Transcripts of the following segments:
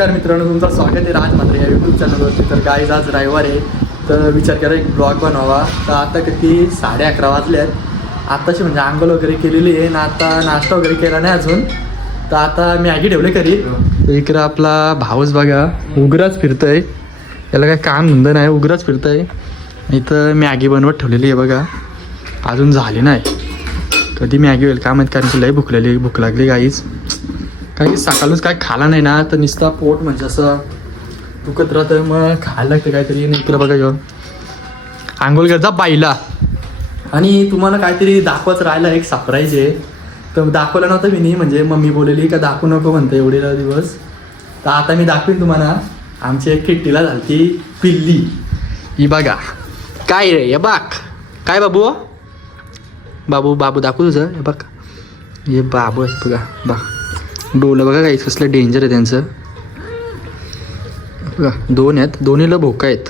नमस्कार मित्रांनो, तुमचं स्वागत आहे राज मात्रे या यूट्यूब चॅनलवरती. तर गाईज आज रविवार आहे, तर विचार करा एक ब्लॉग बनवावा. तर आता किती 11:30 वाजले आहेत. आत्ताशी म्हणजे आंघोळ वगैरे केलेली आहे ना, आता नाश्ता वगैरे केला नाही अजून. तर आता मॅगी ठेवले घरी. तर इकडं आपला भाऊच बघा उघराच फिरतोय, याला काय काम धंदा नाही, उघराच फिरतोय. इथं मॅगी बनवत ठेवलेली आहे बघा, अजून झाली नाही. कधी मॅगी होईल का माहीत, कारण की लई भूक लागली गाईच. काही सकाळूच काय खाला नाही ना, तर नुसता पोट म्हणजे असं दुखत राहतं, मग खायला लागतं काहीतरी. इकडं बघा घेऊन आंघोळ करता बाईला. आणि तुम्हाला काहीतरी दाखवत राहिला एक सरप्राईज आहे, तर दाखवलं नव्हतं मी नाही, म्हणजे मम्मी बोललेली का दाखवू नको म्हणते एवढे दिवस. तर आता मी दाखवीन तुम्हाला. आमची एक किट्टीला झाली पिल्ली, ही बघा काय रे, हे बघ काय बाबू बाबू बाबू दाखवू तुझं, हे बघ हे बाबू आहे बघा. बा डोलं बघा काही कसलं डेंजर आहे त्यांचं बघा. दोन आहेत, दोन्हीला भोका आहेत,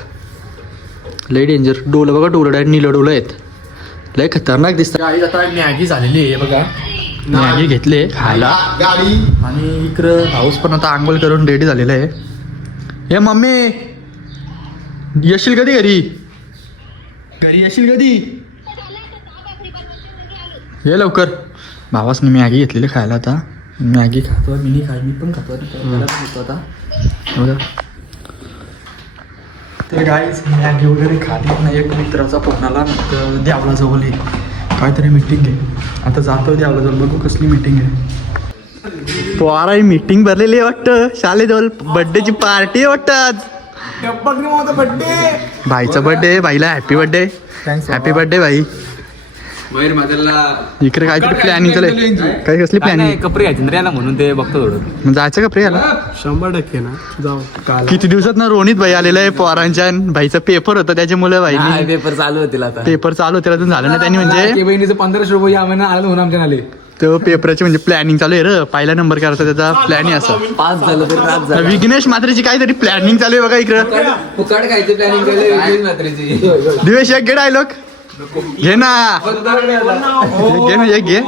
लय डेंजर. डोलं बघा, डोलं डायरेक्ट नीलं डोलं आहेत, लय खतरनाक दिसतं. आई आता मॅगी झालेली आहे बघा, मॅगी घेतले खायला. आणि इकडं हाऊस पण आता आंघोळ करून रेडी झालेलं आहे. हे मम्मी येशील कधी घरी, घरी येशील कधी, ये लवकर. भावासने मॅगी घेतलेली खायला, आता मॅगी खातो. मी नाही खाय, मी पण खातो आता बघा. तर गाईज मॅगी वगैरे खाली नाही. एक मित्राचा फोन आला, द्यावला जवळ आहे काहीतरी मीटिंग आहे. आता जातो द्यावला जवळ, बघू कसली मीटिंग आहे. पोरा ही मीटिंग भरलेली आहे वाटतं शाळेजवळ, बर्थडेची पार्टी आहे वाटतं आज. भाईचा बर्थडे, भाईला happy birthday, happy birthday bhai. इकडे काहीतरी प्लॅनिंग चालू आहे, काही कसली प्लॅनिंग. कपडे घ्यायचे याला म्हणून ते बघतो थोडं. जायचं कपडे याला 100% ना जाऊ. किती दिवसात ना रोहित भाई आलेला आहे पोरांच्या. भाईचा पेपर होता त्याच्यामुळे भाई पेपर चालू होतील आता. पेपर चालू होते अजून झालं ना त्यांनी, म्हणजे बहिणीचं 1500 रुपये या महिना आलं म्हणून आमच्या आले. तो पेपरची म्हणजे प्लॅनिंग चालू आहे रे, पहिला नंबर करायचा त्याचा प्लॅन आहे असा. पास झालं तरी रात झालं. विघ्नेश मात्रेची काहीतरी प्लॅनिंग चालू आहे बघा इकडं. फुकट खायचं प्लॅनिंग केलं मात्रेची. दिवेश एक घे डायलॉग घे ना, घे ना एक घे.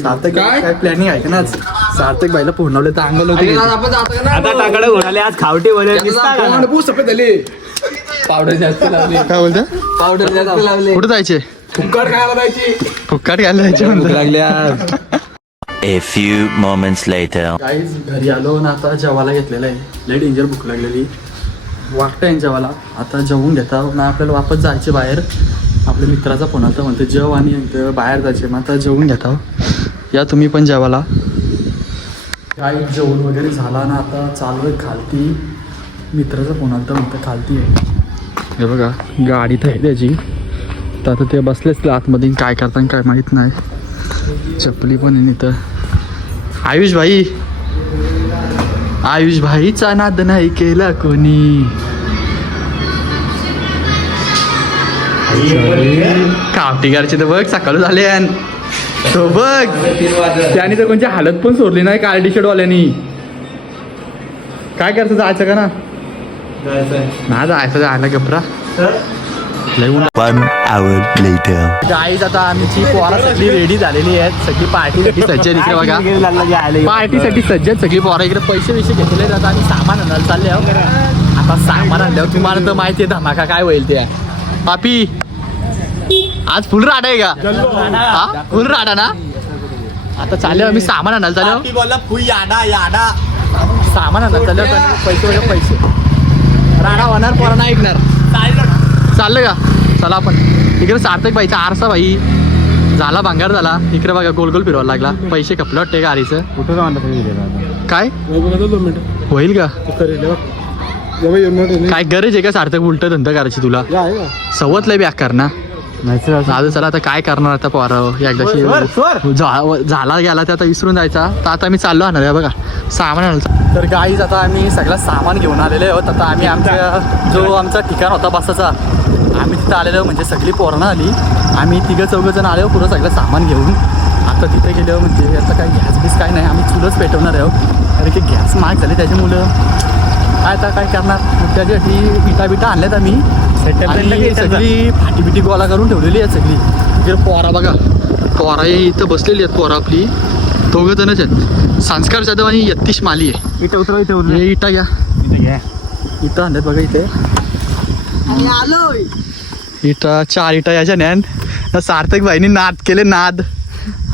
सार्थक काय प्लॅनिंग आहे का ना, सार्थक भाईला फोन लावले तर अंगाला होते. आता टाकडे घोडाले आज खावटे सफेद झाले. पावडर जास्त लावली. काय बोलता, पावडर जास्त लावले. कुठं जायचे, फुक्कट खायला जायची. फुक्काट घ्यायला जायचे म्हणतो. लागल्या. A few moments later. Guys घरी आलो ना, आता जेवायला घेतलेलं आहे. लय डेंजर भूक लागलेली वाटतं जेवायला. आता जेवून घेता ना, आपल्याला वापस जायचे बाहेर. आपल्या मित्राचा फोन आता म्हणते जेव आणि बाहेर जायचे. मग आता जेवून घेता, या तुम्ही पण जेवायला. काही जेवण वगैरे झाला ना, आता चालू आहे खालती. मित्राचा फोन आता म्हणतं खालती आहे. हे बघा गाडी तर आहे त्याची, तर आता ते बसलेच आतमध्ये, काय करताना काय माहीत नाही. चपली पण आहे इथं. आयुष भाई, आयुष भाईचा नाद नाही केला कोणी. कावटीगारचे तर बघ सकाळी झाले, तो बघ त्याने तर कोणची हालत पण सोडली नाही काळ टी शर्ट वाल्यानी. काय करायचं, जायचं का ना, ना जायचं, जायला गपरा. 1 hour later. गाईज आता आमची पोरा सगळी रेडी झालेली आहेत, सगळी पार्टीसाठी सज्ज आहे. इकडे बघा पार्टीसाठी सज्ज आहेत सगळी पोरा. इकडे पैसे घेतलेले जातात आणि सामान आणायला चालले आहो. आता सामान आणल्यावर तुम्हाला तर माहिती आहे धमाका काय होईल ते. पापी आज फुल राडा आहे का, फुल राडा ना. आता चालले आम्ही सामान आणायला चाललो, सामान आणायला चाललो. पैसे वगैरे पैसे राडा होणार, पोरा नाही ऐकणार. चाललं का, चला आपण. इकडे सार्थक भाईचा आरसा भाई झाला, भांगार झाला. इकडे बघा गोल गोल फिरवायला लागला, पैसे खपलं वाटते गाडीचं. काय होईल का, काय गरज आहे का सार्थक उलट धंदा करायची तुला, सवत लय बेकार ना. झालं चला आता काय करणार आता पोराव, एकदाशी झाला गेला ते आता विसरून जायचा. तर आता आम्ही चाललो आणणार आहे बघा सामान आणायचं. तर गाईज आता आम्ही सगळं सामान घेऊन आलेले आहोत. आता आम्ही आमच्या जो आमचा ठिकाण होता बसाचा, आम्ही तिथं आलेलो, म्हणजे सगळी पोरणं आली. आम्ही 3-4 आलो पुरं सगळं सामान घेऊन. आता तिथे गेलो म्हणजे आता काय गॅस बीस काय नाही, आम्ही चुलच पेटवणार आहोत, कारण की गॅस महाग झाले त्याच्यामुळं. काय आता काय करणार, त्याच्यासाठी इटा बिटा आणल्यात आम्ही. सगळी फाटी बिटी गोळा करून ठेवलेली आहे सगळी. इकडे पोरा बघा, पोरा हे इथं बसलेली आहेत पोरा आपली, दोघं जणच आहेत, संस्कार जाधव आणि यत्तीश माली आहे. हे इटा घ्या, इथं आणल्यात बघा इथे इटा, 4 इटा याच्या ज्ञान. सार्थक भाईनी नाद केले, नाद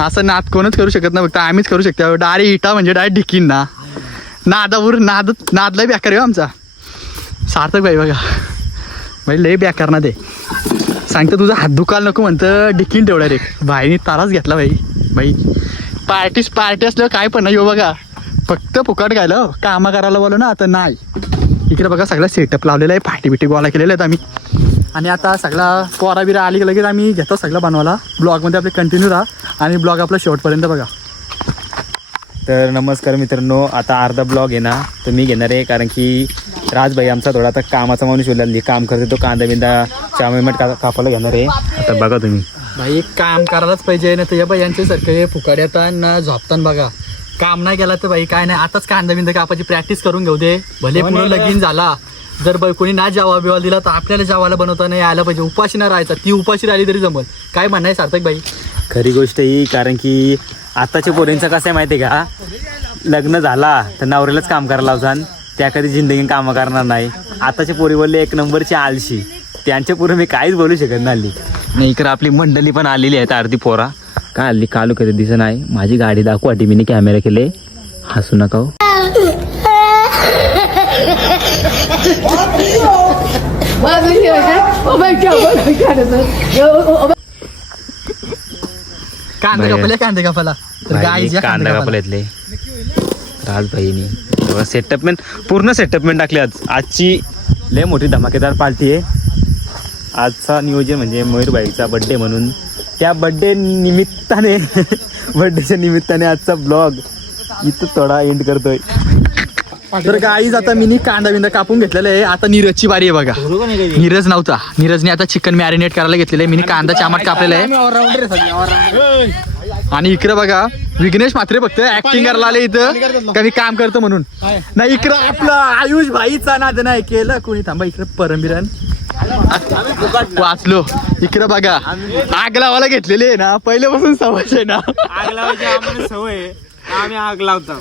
असं नाद कोणच करू शकत नाही, फक्त आम्हीच करू शकतो. डायरेक्ट इटा म्हणजे डायरेक्ट ढिकीन ना, नादावर नादला बेकार आहे आमचा सार्थक भाई बघा. भाई लय बेकार ना ते, सांगतं तुझा हात दुखायला नको म्हणतं, ढिकीन तेवढा रे. भाईनी ताराच घेतला भाई. पार्टी असल्यावर काय पण नाही हो बघा, फक्त फुकट गायला कामं करायला बोलो ना, आता नाही. इकडे बघा सगळा सेटअप लावलेला आहे, फाटी बिटी गोळा केलेला आहेत आम्ही. आणि आता सगळा पोरा बिरा आली लगेच आम्ही घेतो सगळं बनवायला. ब्लॉगमध्ये आपले कंटिन्यू राहा आणि ब्लॉग आपला शेवटपर्यंत बघा. तर नमस्कार मित्रांनो, आता अर्धा ब्लॉग आहे ना तो मी घेणार आहे, कारण की राजभाई आमचा थोडा आता कामाचा माणूस शोधला, काम करते तो, कांदा बिंदा 4 महिन्यात कापायला घेणार आहे. आता बघा तुम्ही भाई काम करायलाच पाहिजे ना, तर या बाई यांच्यासारखे फुकाड येताना झोपताना बघा, काम नाही केला तर भाई काय नाही. आताच कांदा बिंदा कापाची प्रॅक्टिस करून घेऊ दे, भले पुढे लगीन झाला जर कोणी ना जेवा बिवा दिला तर आपल्याला जेवायला बनवता नाही आलं पाहिजे. उपाशी ना राहायचा, ती उपाशी राहिली तरी जमल. काय म्हणणं आहे सार्थक भाई? खरी गोष्ट ही, कारण की आताच्या पोरींचं कसं आहे माहिती आहे का, लग्न झाला तर नवऱ्यालाच काम करायला लावतात, त्या कधी जिंदगी कामं करणार नाही. आताच्या पोरी बोलले 1 नंबरची आळशी, त्यांच्या पुढे मी काहीच बोलू शकत नाही. इकडे आपली मंडळी पण आलेली आहेत, अर्धी पोरा काय हल्ली कालू कधी दिसत नाही. माझी गाडी दाखवा, मी कॅमेरा केले, हसू नका हो. कांदे कापाला कांदा कापाला येतले राजभाईनी सेटअपमेंट, पूर्ण सेटअपमेंट टाकली. आजची लय मोठी धमाकेदार पार्टी आहे. आजचा नियोजन म्हणजे मयूरबाईचा बड्डे म्हणून, त्या बड्डे निमित्ताने बड्डेच्या निमित्ताने आजचा ब्लॉग इथं थोडा एंड करतोय. तर गाईज आता मी कांदा बिंदा कापून घेतलेला आहे. आता नीरजची बारी आहे बघा. नीरज नव्हता, नीरजने आता चिकन मॅरिनेट करायला घेतलेलं आहे. मी कांदा चामट कापलेला आहे. आणि इकडे बघा विघ्नेश मात्रे फक्त ऍक्टिंग करायला आले इथं, का मी काम करतो म्हणून नाही. इकडं आपला आयुष भाईचा नाद नाही केलं कोणी. थांबा, इकडे परमबिरान वाचलो. इकडे बघा आग लावायला घेतलेली आहे ना, पहिल्यापासून सवय आहे ना, आग लावायची आम्हाला सवय, आम्ही आग लावतो.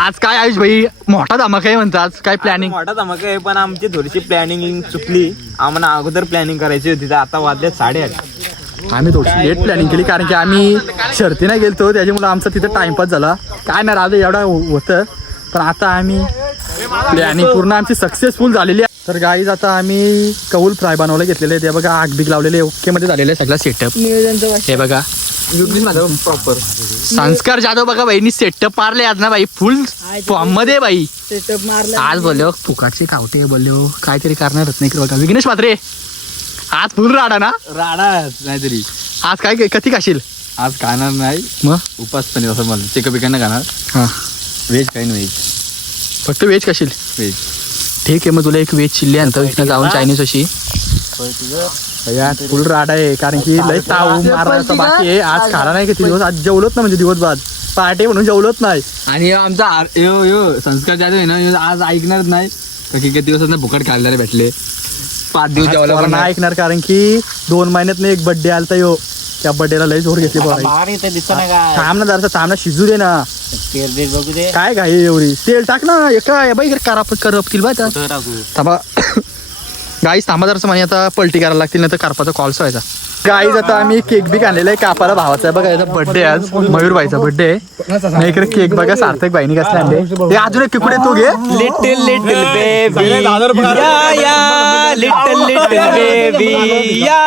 आज काय आयुष भाई मोठा धमाका आहे म्हणतात, काय प्लॅनिंग? मोठा धमाका आहे, पण आमची थोडीशी प्लॅनिंग चुकली. आम्हाला अगोदर प्लॅनिंग करायची होती, तर आता वाजले 8:30. आम्ही थोडीशी लेट प्लॅनिंग केली, कारण की आम्ही शर्तीने गेलतो, त्याच्यामुळे आमचा तिथं टाइमपास झाला. काय नाही राहतं एवढा होतं, पण आता आम्ही प्लॅनिंग पूर्ण आमची सक्सेसफुल झालेली आहे. तर गाईज आता आम्ही कौल फ्राय बनवलं घेतलेले आहे. ते बघा आग बिग लावलेले ओके मध्ये झालेलं आहे सगळा सेटअप. हे बघा प्रॉपर संस्कार जाधव बघा बहिणी सेटअप मारले आज ना भाई, फुल फॉर्म मध्ये बाई सेटअप मारले. आज बोललो फुकाटचे कावटे बोललो, काहीतरी करणारच नाही बघा. विघ्नेश मात्रे आज फुल राडा ना, राडा नाहीतरी. आज काय कधी खाशील? आज खाणार नाही, मग उपास पण असं मला चिकन बिकन नाही खाणार. हां व्हेज काही व्हेज, फक्त व्हेज खाशील? व्हेज ठीक आहे, मग तुला एक व्हेज चिल्ली आणतो इथं जाऊन चायनीज अशी. फुल राडा आहे, कारण की लय ताव मारायचा बाकी आहे. आज खाला नाही किती दिवस, आज जेवलोच ना, म्हणजे दिवस बाद पार्टी म्हणून जेवलोच नाही. आणि आमचा यो संस्कार जाधव आहे ना, आज ऐकणारच नाही. किती दिवसात फुकट खायला भेटले, 5 दिवस जेवायला पण नाही ऐकणार, कारण की 2 महिन्यात एक बड्डे आलता यो, त्या बड्डेला लय जोर घेतली. थांब ना जरा, थांब ना, शिजू दे ना. काय काय एवढी तेल टाक ना, काय बाई करपतील बा. थांबा गाईज, थांबा जरासं म्हणे, आता पलटी करायला लागतील नाही तर करपाचा कॉल्स व्हायचा. गाईज आता आम्ही केक बी आणलेला आहे, कापाला भावाचा आहे बघा. याचा बर्थडे आज, मयूरबाईचा बर्थडे आहे. इकडे केक बघा सार्थक बाईनी कसला आणले. हे अजून एक कुकडे तो घे. लिटिल लिटिल बेबी या लिटिल लिटिल बेबी या.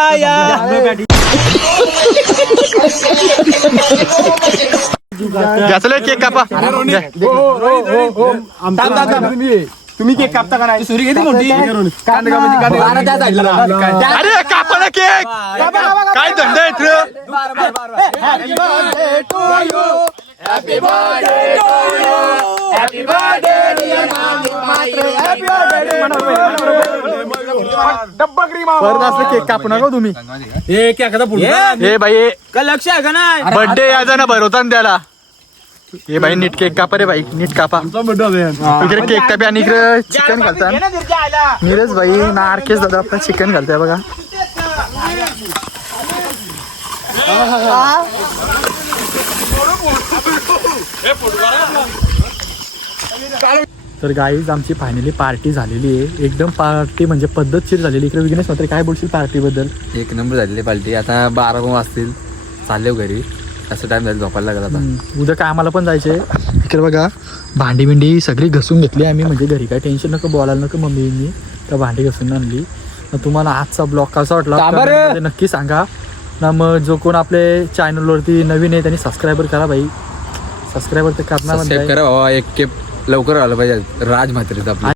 घ्याचलं केक कापा. तुम्ही केक कापता का नाही? सुरी घेते मोठी. अरे कापा ना केक, काय धंदा आहे केक कापू नका तुम्ही. हे बाई लक्ष आहे का नाही? बर्थडे यायचा ना भरवता ना त्याला. हे बाई नीट केक कापा रे बाई, नीट कापा. इकडे केक कापी आणि इकडे चिकन घालतात. नीरज भाई नारकेस दादा आपला चिकन घालताय बघा. तर गाईज आमची फायनली पार्टी झालेली आहे. एकदम पार्टी म्हणजे पद्धतशीर झालेली. इकडे विघ्नेश मात्र काय बोलशील पार्टीबद्दल? एक नंबर झालेली पार्टी. आता 12 वाजतील, चालले हो घरी. असं टाइम झाला झोपायला लागला आता. उद्या काय आम्हाला पण जायचे. इकडे बघा भांडी बिंडी सगळी घसून घेतली आम्ही, म्हणजे घरी काय टेन्शन नको, बोलायला नको मम्मीनी. तर भांडी घसून आणली. तर तुम्हाला आजचा ब्लॉग कसा वाटला comment नक्की सांगा ना. मग जो कोण आपले चॅनलवरती नवीन आहे त्यांनी सबस्क्रायबर करा भाई. सबस्क्रायबर तर करणार सबस्क्राईब करा बाबा. एक लवकर आलं पाहिजे राज म्हात्रेचं आपलं.